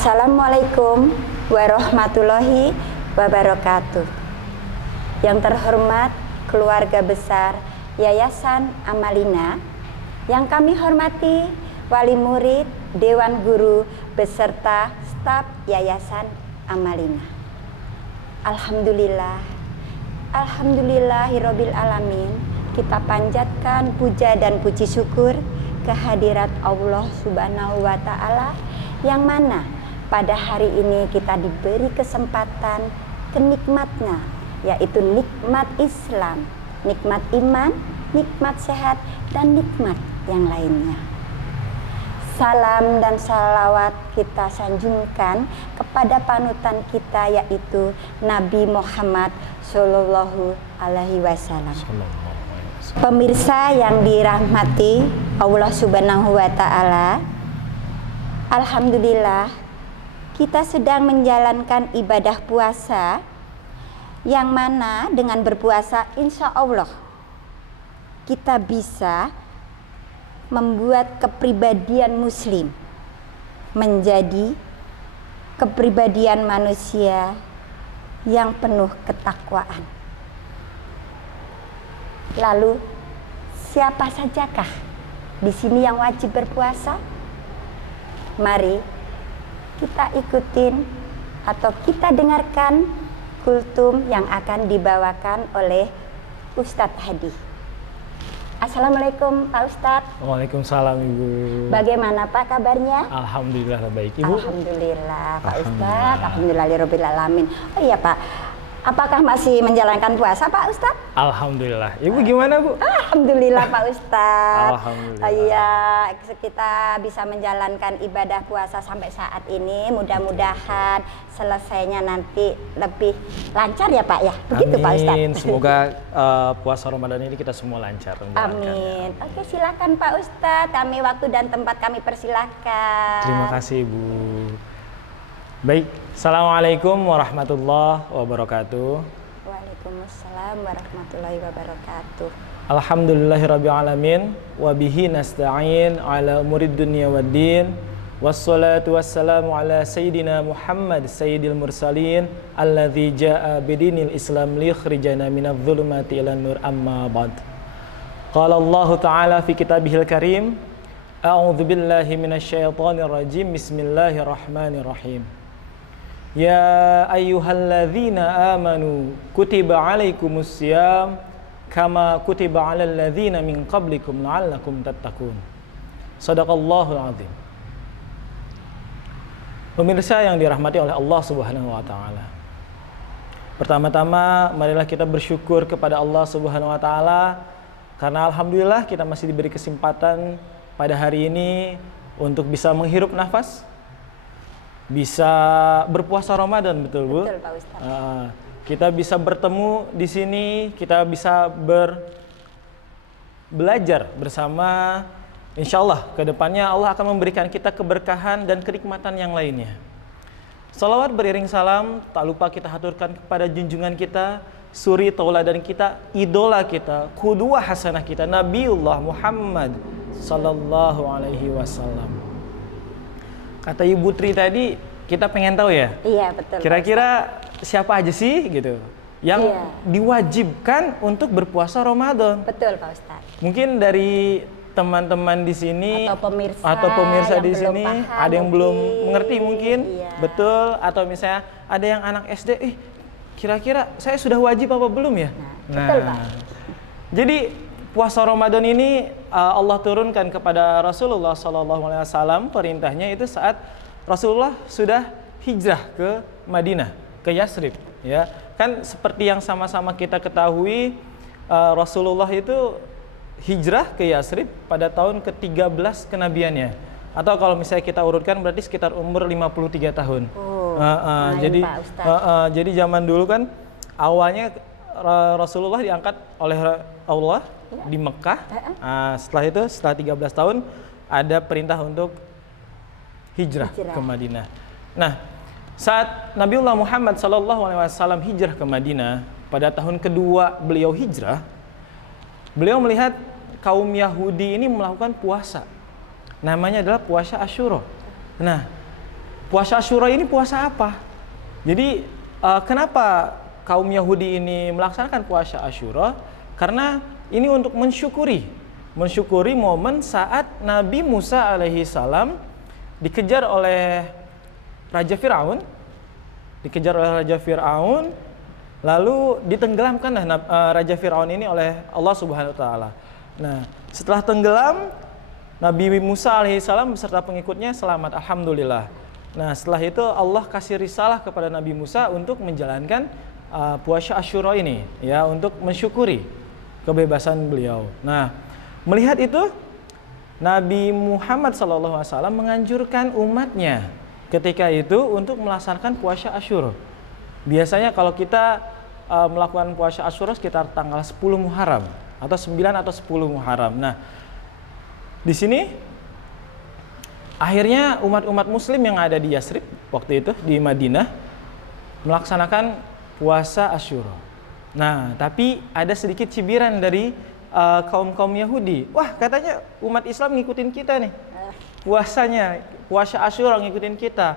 Assalamualaikum warahmatullahi wabarakatuh. Yang terhormat keluarga besar Yayasan Amalina, yang kami hormati wali murid, dewan guru, beserta staf Yayasan Amalina. Alhamdulillahirabbil alamin. Kita panjatkan puja dan puji syukur kehadirat Allah Subhanahu wa taala, yang mana pada hari ini kita diberi kesempatan kenikmatnya, yaitu nikmat Islam, nikmat iman, nikmat sehat, dan nikmat yang lainnya. Salam dan salawat kita sanjungkan kepada panutan kita, yaitu Nabi Muhammad Sallallahu Alaihi Wasallam. Pemirsa yang dirahmati Allah Subhanahu wa taala, alhamdulillah kita sedang menjalankan ibadah puasa, yang mana dengan berpuasa insya Allah kita bisa membuat kepribadian muslim menjadi kepribadian manusia yang penuh ketakwaan. Lalu siapa sajakah di sini yang wajib berpuasa? Mari kita ikutin atau kita dengarkan kultum yang akan dibawakan oleh Ustadz Hadi. Assalamualaikum Pak Ustadz. Waalaikumsalam Ibu. Bagaimana Pak kabarnya? Alhamdulillah baik Ibu. Alhamdulillah Pak Ustadz. Alhamdulillahirabbil alamin. Oh iya Pak, apakah masih menjalankan puasa Pak Ustadz? Alhamdulillah. Ibu gimana Bu? Alhamdulillah Pak Ustadz. Alhamdulillah. Iya, kita bisa menjalankan ibadah puasa sampai saat ini. Mudah-mudahan selesainya nanti lebih lancar ya Pak ya. Begitu Amin. Pak Ustadz. Semoga puasa Ramadan ini kita semua lancar. Amin. Oke, silakan Pak Ustadz. Kami waktu dan tempat kami persilahkan. Terima kasih Bu. Baik, Assalamualaikum warahmatullahi wabarakatuh. Waalaikumsalam warahmatullahi wabarakatuh. Alhamdulillahirabbil alamin wa bihi nasta'in ala umurid dunya waddin. Wassalatu wassalamu ala sayyidina Muhammad sayyidil mursalin alladzi jaa bidinil Islam liyukhrijana minadh dhulumati ilan nur, amma ba'd. Qala Allah Ta'ala fi kitabihil karim, a'udzu billahi minasyaitonir rajim. Bismillahirrahmanirrahim. Ya ayyuhalladzina amanu kutiba alaikumussyam kama kutiba alal ladzina min qablikum la'allakum tattaqun. Shadaqallahul azim. Pemirsa yang dirahmati oleh Allah Subhanahu wa taala. Pertama-tama marilah kita bersyukur kepada Allah Subhanahu wa taala karena alhamdulillah kita masih diberi kesempatan pada hari ini untuk bisa menghirup nafas, bisa berpuasa Ramadan, betul Bu? Betul Pak Ustadz. Kita bisa bertemu di sini, kita bisa belajar bersama. Insya Allah kedepannya Allah akan memberikan kita keberkahan dan kenikmatan yang lainnya. Salawat beriring salam tak lupa kita haturkan kepada junjungan kita, suri tauladan kita, idola kita, qudwah hasanah kita, Nabiullah Muhammad sallallahu alaihi wasallam. Kata Ibu Tri tadi, kita pengen tahu ya. Iya betul. Kira-kira siapa aja sih gitu yang diwajibkan untuk berpuasa Ramadan? Betul Pak Ustadz. Mungkin dari teman-teman di sini atau pemirsa di sini ada yang belum mengerti mungkin. Iya. Betul, atau misalnya ada yang anak SD, kira-kira saya sudah wajib apa belum ya? Betul Pak. Jadi puasa Ramadan ini Allah turunkan kepada Rasulullah SAW, perintahnya itu saat Rasulullah sudah hijrah ke Madinah, ke Yasrib, ya. Kan seperti yang sama-sama kita ketahui, Rasulullah itu hijrah ke Yasrib pada tahun ke-13 kenabiannya. Atau kalau misalnya kita urutkan berarti sekitar umur 53 tahun. Jadi zaman dulu kan awalnya Rasulullah diangkat oleh Allah di Mekah. Setelah itu, setelah 13 tahun ada perintah untuk hijrah ke Madinah. Nah, saat Nabiullah Muhammad SAW hijrah ke Madinah, pada tahun kedua beliau hijrah, beliau melihat kaum Yahudi ini melakukan puasa. Namanya adalah puasa Asyura. Nah, puasa Asyura ini puasa apa? Jadi kenapa kaum Yahudi ini melaksanakan puasa Asyura? Karena ini untuk mensyukuri momen saat Nabi Musa alaihi salam dikejar oleh Raja Fir'aun, lalu ditenggelamkanlah Raja Fir'aun ini oleh Allah Subhanahu wa taala. Nah, setelah tenggelam, Nabi Musa alaihissalam beserta pengikutnya selamat, alhamdulillah. Nah, setelah itu Allah kasih risalah kepada Nabi Musa untuk menjalankan puasa Asyura ini, ya, untuk mensyukuri kebebasan beliau. Nah, melihat itu, Nabi Muhammad SAW menganjurkan umatnya ketika itu untuk melaksanakan puasa Asyura. Biasanya kalau kita melakukan puasa Asyura sekitar tanggal 10 Muharram atau 9 atau 10 Muharram. Nah, di sini akhirnya umat-umat muslim yang ada di Yasrib waktu itu di Madinah melaksanakan puasa Asyura. Nah, tapi ada sedikit cibiran dari kaum-kaum Yahudi. Wah, katanya umat Islam ngikutin kita nih. Puasa Asyura ngikutin kita.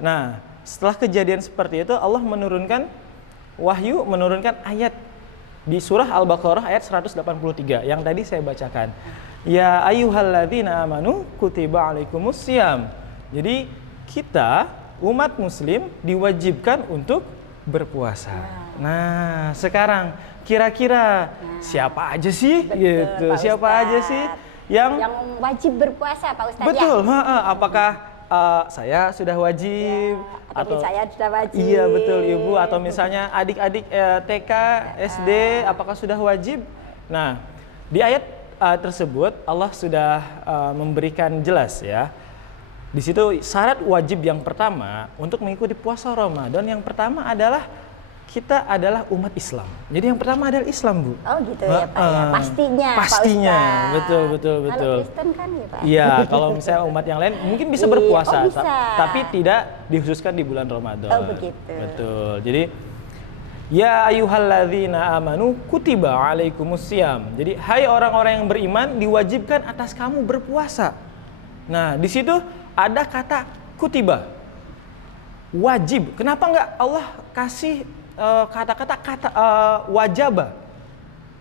Nah, setelah kejadian seperti itu, Allah menurunkan ayat di surah Al-Baqarah ayat 183 yang tadi saya bacakan. Ya ayyuhalladzina amanu kutiba alaikumussyam. Jadi kita umat muslim diwajibkan untuk berpuasa. Nah, sekarang kira-kira siapa aja sih? Betul, gitu. Pak Siapa Ustadz. aja sih yang wajib berpuasa, Pak Ustadz? betul? Ya? Apakah saya sudah wajib Atau saya sudah wajib? Iya, betul Ibu. Atau misalnya adik-adik TK, SD, apakah sudah wajib? Nah, di ayat tersebut Allah sudah memberikan jelas, ya. Di situ syarat wajib yang pertama untuk mengikuti puasa Ramadan yang pertama adalah kita adalah umat Islam. Jadi yang pertama adalah Islam, Bu. Oh gitu ya Pak ya. Pastinya, Pastinya, Pak Ustadz. betul. Kalau Kristen kan ya Pak? Iya, kalau misalnya umat yang lain mungkin bisa Iya, berpuasa, oh bisa. tapi tidak dikhususkan di bulan Ramadan. Oh begitu. Betul. Jadi ya ayyuhalladzina amanu kutiba alaikumussyam. Jadi hai orang-orang yang beriman diwajibkan atas kamu berpuasa. Nah, di situ ada kata kutiba. Wajib. Kenapa enggak Allah kasih kata-kata wajaba?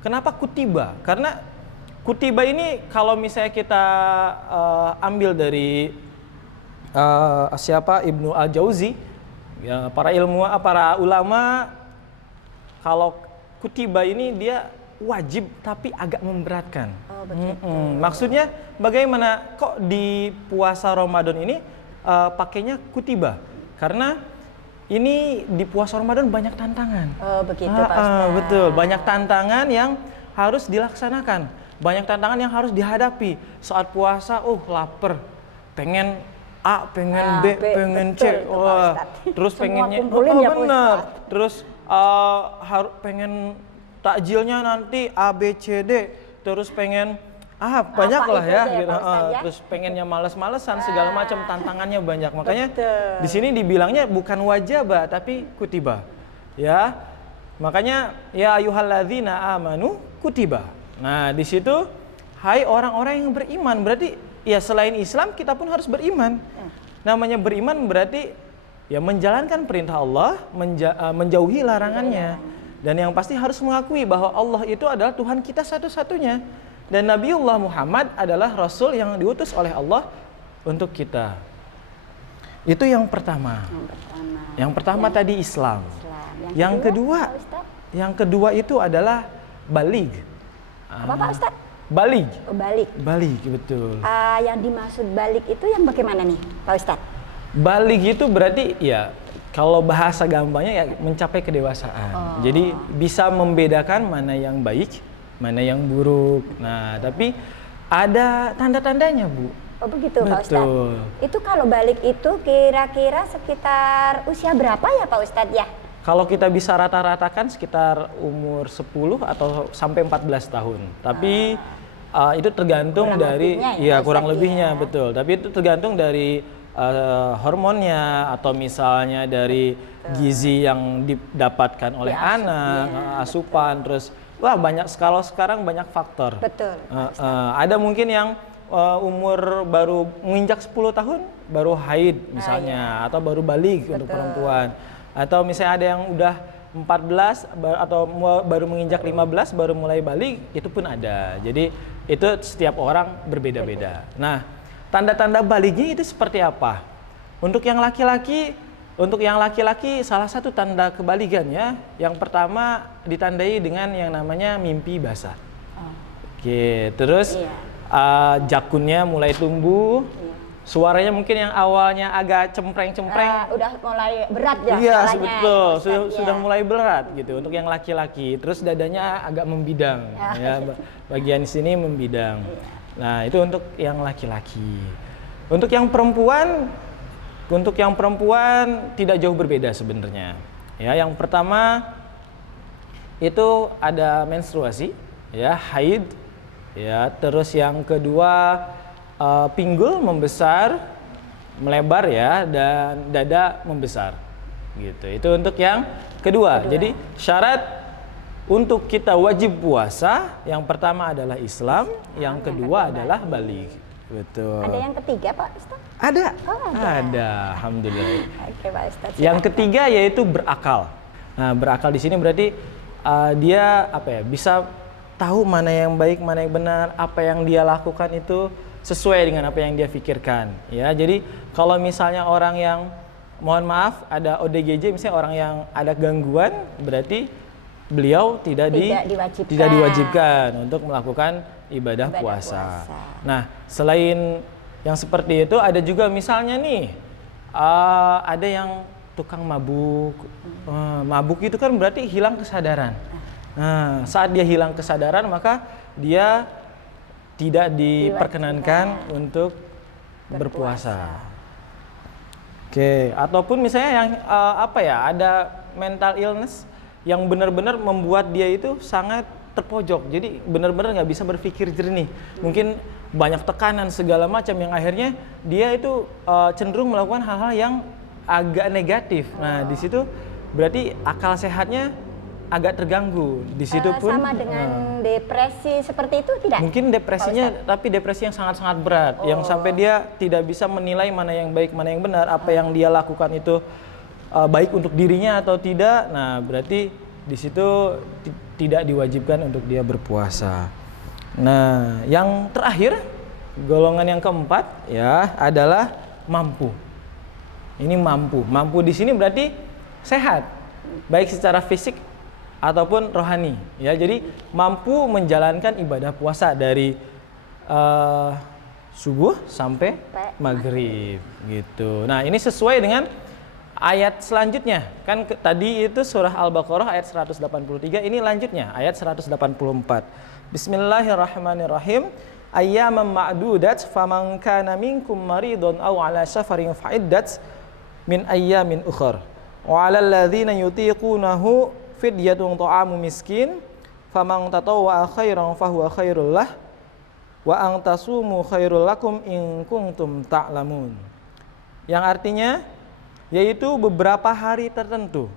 Kenapa kutiba? Karena kutiba ini kalau misalnya kita ambil dari siapa Ibnu Al-Jauzi, ya, para ulama, kalau kutiba ini dia wajib tapi agak memberatkan. Oh begitu. Maksudnya bagaimana kok di puasa Ramadan ini pakainya kutiba? Karena ini di puasa Ramadan banyak tantangan. Oh begitu Pak Ustadz. Betul, banyak tantangan yang harus dilaksanakan. Banyak tantangan yang harus dihadapi. Saat puasa, lapar, pengen A, pengen B, pengen C. Wah, terus pengennya ya, benar. Terus pengen takjilnya nanti A, B, C, D. Terus pengen banyak lah ya, gitu. Terus pengennya males-malesan segala macam, tantangannya banyak. Makanya di sini dibilangnya bukan wajaba tapi kutiba. Ya. Makanya ya ayyuhalladzina amanu kutiba. Nah, di situ hai orang-orang yang beriman, berarti ya selain Islam kita pun harus beriman. Namanya beriman berarti ya menjalankan perintah Allah, menjauhi larangannya. Dan yang pasti harus mengakui bahwa Allah itu adalah Tuhan kita satu-satunya. Dan Nabiullah Muhammad adalah Rasul yang diutus oleh Allah untuk kita. Itu yang pertama. Yang pertama tadi Islam. Yang kedua itu adalah balig. Apa Pak Ustadz? Balig. Oh, balik. Balig, betul. Yang dimaksud balik itu yang bagaimana nih Pak Ustadz? Balig itu berarti ya kalau bahasa gampangnya ya mencapai kedewasaan. Jadi bisa membedakan mana yang baik, mana yang buruk. Nah, tapi ada tanda-tandanya, Bu. Oh begitu Pak Ustadz. Itu kalau balik itu kira-kira sekitar usia berapa ya Pak Ustadz ya? Kalau kita bisa rata-ratakan sekitar umur 10 atau sampai 14 tahun. Tapi itu tergantung kurang dari kurang lebihnya, ya. Betul. Tapi itu tergantung dari hormonnya atau misalnya dari gizi yang didapatkan oleh anak, asupan, terus banyak, kalau sekarang banyak faktor. Betul. Ada mungkin yang umur baru menginjak 10 tahun baru haid misalnya, atau baru balik untuk perempuan, atau misalnya ada yang udah 14 atau baru menginjak 15 baru mulai balik, itu pun ada. Jadi itu setiap orang berbeda-beda. Nah, tanda-tanda baliknya itu seperti apa? Untuk yang laki-laki salah satu tanda kebalikannya yang pertama ditandai dengan yang namanya mimpi basah. Oke, terus jakunnya mulai tumbuh. Suaranya mungkin yang awalnya agak cempreng-cempreng, udah mulai berat ya. Iya, betul. Sudah mulai berat gitu untuk yang laki-laki. Terus dadanya agak membidang, ya. Bagian sini membidang. Nah, itu untuk yang laki-laki. Untuk yang perempuan tidak jauh berbeda sebenarnya. Ya, yang pertama itu ada menstruasi, ya, haid, ya. Terus yang kedua pinggul membesar, melebar ya, dan dada membesar, gitu. Itu untuk yang kedua. Jadi syarat untuk kita wajib puasa, yang pertama adalah Islam, yang kedua adalah balik. Betul. Ada yang ketiga Pak Ustaz? Ada. Oh, ada, alhamdulillah. Oke Pak Ustaz. Yang ketiga yaitu berakal. Nah, berakal di sini berarti dia bisa tahu mana yang baik, mana yang benar, apa yang dia lakukan itu sesuai dengan apa yang dia pikirkan, ya. Jadi kalau misalnya orang yang, mohon maaf, ada ODGJ, misalnya orang yang ada gangguan, berarti beliau tidak diwajibkan untuk melakukan ibadah puasa. Nah, selain yang seperti itu, ada juga misalnya nih, ada yang tukang mabuk. Mabuk itu kan berarti hilang kesadaran. Nah, saat dia hilang kesadaran, maka dia tidak diperkenankan untuk berpuasa. Oke, ataupun misalnya yang ada mental illness yang benar-benar membuat dia itu sangat terpojok. Jadi benar-benar nggak bisa berpikir jernih. Mungkin banyak tekanan segala macam yang akhirnya dia itu cenderung melakukan hal-hal yang agak negatif. Nah, di situ berarti akal sehatnya agak terganggu. Di situ pun sama dengan depresi seperti itu tidak? Mungkin depresinya, tapi depresi yang sangat-sangat berat, yang sampai dia tidak bisa menilai mana yang baik, mana yang benar, apa yang dia lakukan itu baik untuk dirinya atau tidak. Nah, berarti di situ tidak diwajibkan untuk dia berpuasa. Nah, yang terakhir, golongan yang keempat ya adalah mampu. Ini mampu. Mampu di sini berarti sehat, baik secara fisik ataupun rohani, ya. Jadi mampu menjalankan ibadah puasa dari subuh sampai maghrib, gitu. Nah, ini sesuai dengan ayat selanjutnya. Kan tadi itu surah Al-Baqarah ayat 183, ini lanjutnya ayat 184. Bismillahirrahmanirrahim. Ayyaman ma'dudat faman kana minkum maridun aw ala safarin fa'iddat min ayyamin ukhar. Wa 'alal ladzina yutiqunahu fidyatun ta'amu miskin faman tatawwa'a khairan fahuwa khairul lah wa an tasumu khairul lakum in kuntum ta'lamun. Yang artinya yaitu beberapa hari tertentu.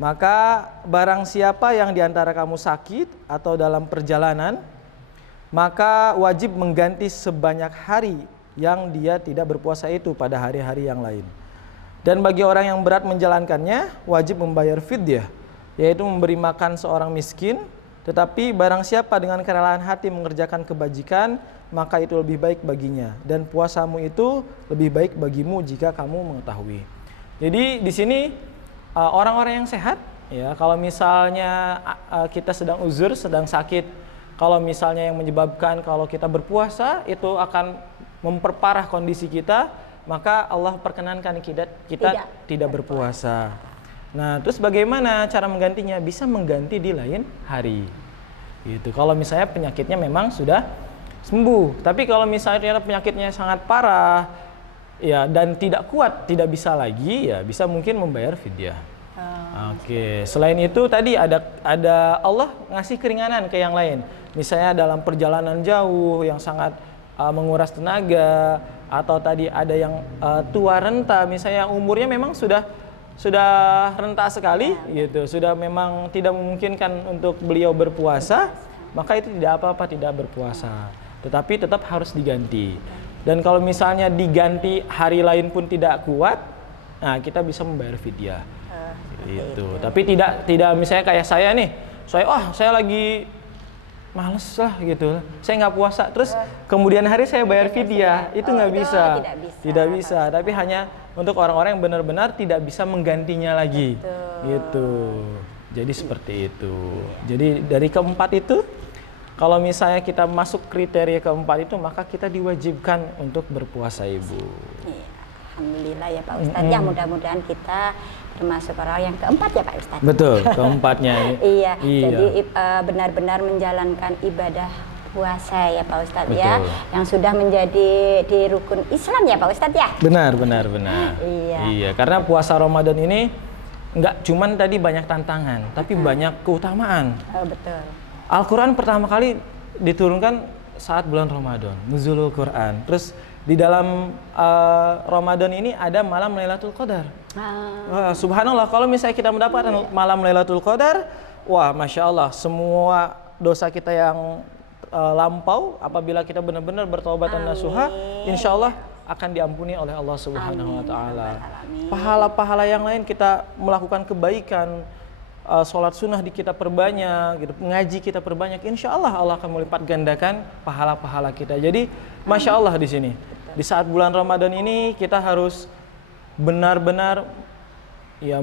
Maka barang siapa yang diantara kamu sakit atau dalam perjalanan, maka wajib mengganti sebanyak hari yang dia tidak berpuasa itu pada hari-hari yang lain. Dan bagi orang yang berat menjalankannya, wajib membayar fidyah, yaitu memberi makan seorang miskin. Tetapi barang siapa dengan kerelaan hati mengerjakan kebajikan, maka itu lebih baik baginya, dan puasamu itu lebih baik bagimu jika kamu mengetahui. Jadi di sini orang-orang yang sehat, ya, kalau misalnya kita sedang uzur, sedang sakit, kalau misalnya yang menyebabkan kalau kita berpuasa itu akan memperparah kondisi kita, maka Allah perkenankan kita tidak berpuasa. Nah, terus bagaimana cara menggantinya? Bisa mengganti di lain hari. Gitu. Kalau misalnya penyakitnya memang sudah sembuh, tapi kalau misalnya penyakitnya sangat parah, ya, dan tidak kuat, tidak bisa lagi, ya bisa mungkin membayar fidyah. Oke. Selain itu tadi ada Allah ngasih keringanan ke yang lain. Misalnya dalam perjalanan jauh yang sangat menguras tenaga, atau tadi ada yang tua renta, misalnya umurnya memang sudah renta sekali, gitu, sudah memang tidak memungkinkan untuk beliau berpuasa, maka itu tidak apa-apa tidak berpuasa, tetapi tetap harus diganti. Dan kalau misalnya diganti hari lain pun tidak kuat, nah kita bisa membayar fidyah. Itu. Tapi tidak misalnya kayak saya nih, saya lagi males lah gitu, saya nggak puasa, terus kemudian hari saya bayar fidyah, itu nggak bisa. Tidak bisa. Tapi hanya untuk orang-orang yang benar-benar tidak bisa menggantinya lagi. Gitu. Jadi seperti itu. Jadi dari keempat itu, kalau misalnya kita masuk kriteria keempat itu, maka kita diwajibkan untuk berpuasa, Ibu. Iya, alhamdulillah ya Pak Ustadz. Ya mudah-mudahan kita termasuk orang yang keempat ya Pak Ustadz. Betul, keempatnya. Iya. Jadi benar-benar menjalankan ibadah puasa ya Pak Ustadz. Betul. Ya, yang sudah menjadi di rukun Islam ya Pak Ustadz ya. Benar. Iya, karena puasa Ramadan ini nggak cuman tadi banyak tantangan, tapi banyak keutamaan. Betul. Al-Quran pertama kali diturunkan saat bulan Ramadan, nuzulul Quran. Terus di dalam Ramadan ini ada malam Lailatul Qadar. Wah, subhanallah, kalau misalnya kita mendapatkan malam Lailatul Qadar, wah, masya Allah, semua dosa kita yang lampau, apabila kita benar-benar bertaubat dan nasuha, insya Allah akan diampuni oleh Allah Subhanahu Wa Taala. Pahala-pahala yang lain, kita melakukan kebaikan, sholat sunnah kita perbanyak, gitu, ngaji kita perbanyak, insya Allah Allah akan melipat gandakan pahala-pahala kita. Jadi masya Allah di sini, di saat bulan Ramadan ini kita harus benar-benar ya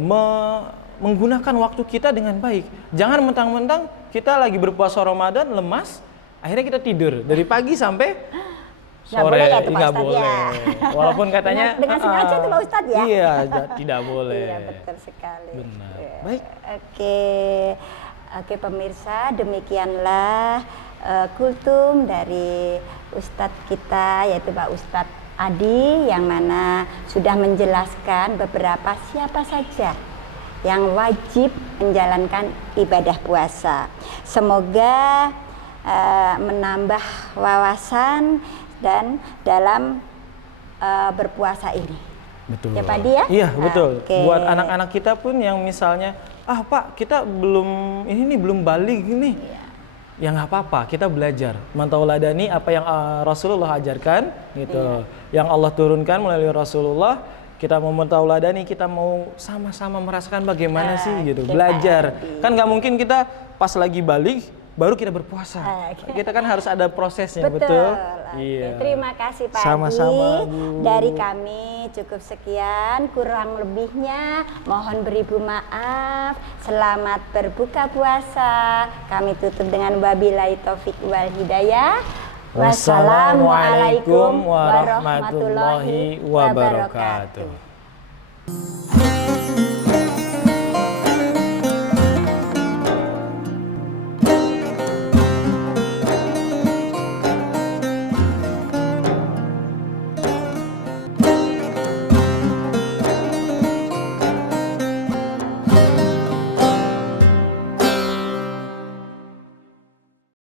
menggunakan waktu kita dengan baik. Jangan mentang-mentang kita lagi berpuasa Ramadan lemas, akhirnya kita tidur dari pagi sampai sore. Nggak boleh. Walaupun katanya dengan sengaja itu Pak Ustadz ya. Iya, tidak boleh. Iya, betul sekali. Benar. Ya. Baik. Oke pemirsa, demikianlah kultum dari Ustadz kita, yaitu Pak Ustadz Adi, yang mana sudah menjelaskan beberapa siapa saja yang wajib menjalankan ibadah puasa. Semoga menambah wawasan dan dalam berpuasa ini. Betul. Ya Pak Di ya? Iya, betul. Okay. Buat anak-anak kita pun yang misalnya, Pak, kita belum balik ini. Iya. Ya nggak apa-apa, kita belajar mentauladani apa yang Rasulullah ajarkan gitu. Yang Allah turunkan melalui Rasulullah, kita mau mentauladani, kita mau sama-sama merasakan bagaimana sih gitu. Belajar. Kan nggak mungkin kita pas lagi balik baru kita berpuasa. Kita kan harus ada prosesnya, betul? Iya. Terima kasih Pak Sama-sama, Adi. Bu. Dari kami cukup sekian, kurang lebihnya mohon beribu maaf. Selamat berbuka puasa. Kami tutup dengan wabillahi taufik wal hidayah. Wassalamualaikum warahmatullahi wabarakatuh.